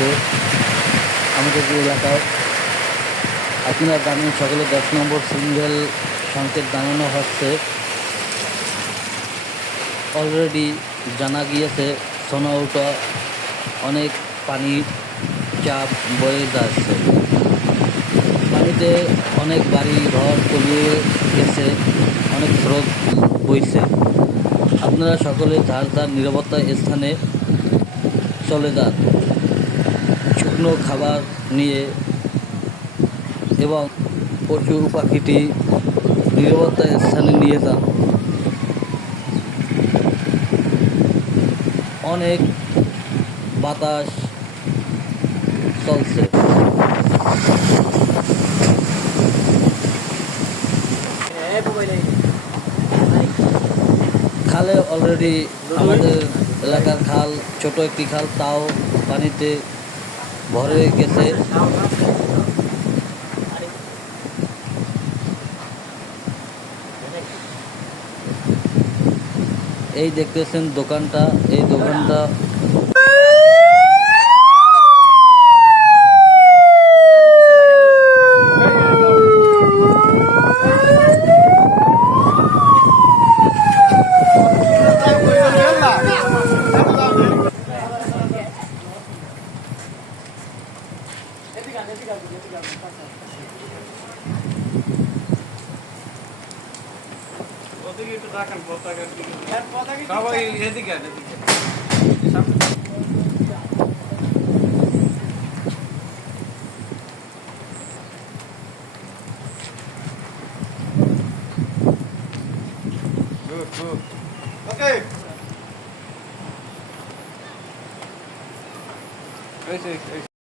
হচ্ছে আমাদের যে এলাকায়। আপনারা জানেন সকলে 10 নম্বর সিঙ্গেল সংকেত জানানো হচ্ছে। অলরেডি জানা গিয়েছে সোনাউটা অনেক পানির চাপ বয়ে যাচ্ছে। পানিতে অনেক বাড়ি ঘর তলিয়ে গেছে, অনেক স্রোত বইছে। আপনারা সকলে যার যার নিরাপত্তা স্থানে চলে যান, শুকনো খাবার নিয়ে এবং পশু পাখিটি নিরাপত্তা স্থানে নিয়ে যান। অনেক বাতাস চলছে। খালে অলরেডি আমাদের এলাকার খাল, ছোট একটি খাল, তাও পানিতে ভরে গেছে। এই দেখতেছেন দোকানটা, এই দোকানটা ওদিকে একটু রাখেন পতাকা সবাই এদিকে এদিকে ওকে এই